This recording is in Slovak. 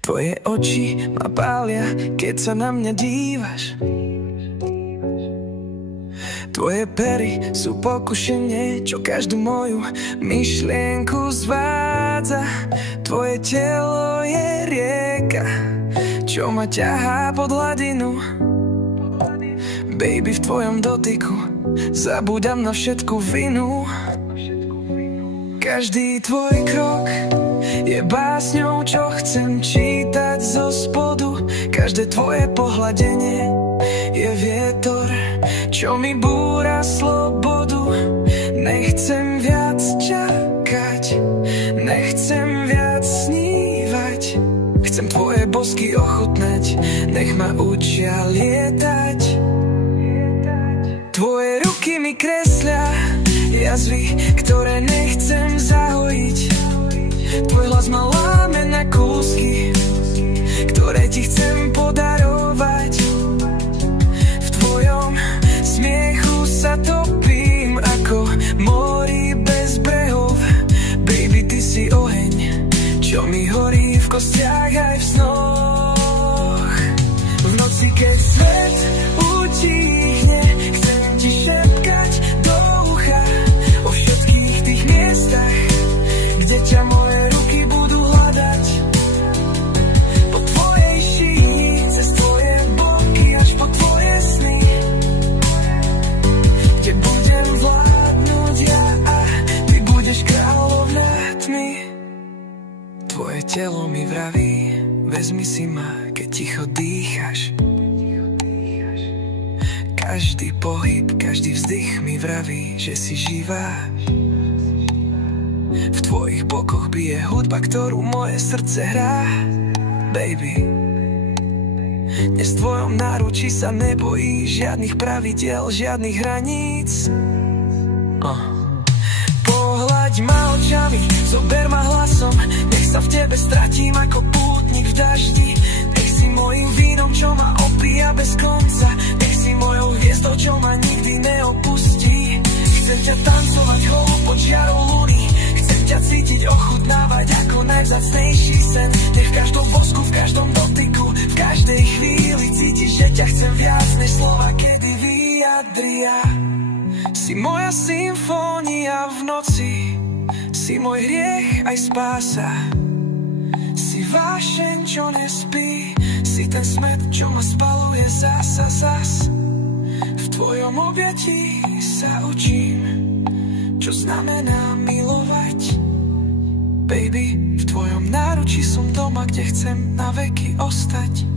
Tvoje oči ma pália, keď sa na mňa dívaš. Tvoje pery sú pokušenie, čo každú moju myšlienku zvádza. Tvoje telo je rieka, čo ma ťahá pod hladinu. Baby, v tvojom dotyku zabúdam na všetku vinu. Každý tvoj krok je básňou, čo chcem čítať zo spodu. Každé tvoje pohľadenie je vietor, čo mi búra slobodu. Nechcem viac čakať, nechcem viac snívať. Chcem tvoje bosky ochutnať, nech ma učia lietať. Tvoje ruky mi kreslia jazvy, ktoré nechcem zahojiť. Tvoj hlas ma láme na kúsky, ktoré ti chcem podarovať. V tvojom smiechu sa topím ako mori bez brehov. Baby, ty si oheň, čo mi horí v kostiach aj v snoch. V noci, keď svet utíchne, chcem ti šepkať do ucha o všetkých tých miestach, kde ťa moje ruky budú hľadať. Po tvojej šíji, cez tvoje boky až po tvoje sny, kde budem vládnuť ja a ty budeš kráľovná tmy. Tvoje telo mi vraví, vezmi si ma, keď ticho dýchaš. Každý pohyb, každý vzdych mi vraví, že si živá. V tvojich bokoch bije hudba, ktorú moje srdce hrá. Baby, dnes v tvojom náručí sa nebojí žiadnych pravidiel, žiadnych hraníc. Pohľaď ma očami, zober ma hlasom, nech sa v tebe stratím ako pútnik v daždi. Nech si mojím vínom, čo ma opíja bez konca, nech si mojou hviezdou, čo ma nikdy neopustí. Chcem ťa tancovať holu pod žiarou luny, chcem ťa cítiť, ochutnávať ako najvzácnejší sen. Nech v každom bosku, v každom dotyku, v každej chvíli cítiš, že ťa chcem viac než slova, kedy vyjadria. Si moja symfónia v noci, si môj hriech aj spása. Si vášeň, čo nespí, si ten smet, čo ma spaluje zas a zas. V tvojom objatí sa učím, čo znamená milovať. Baby, v tvojom náručí som doma, kde chcem na veky ostať.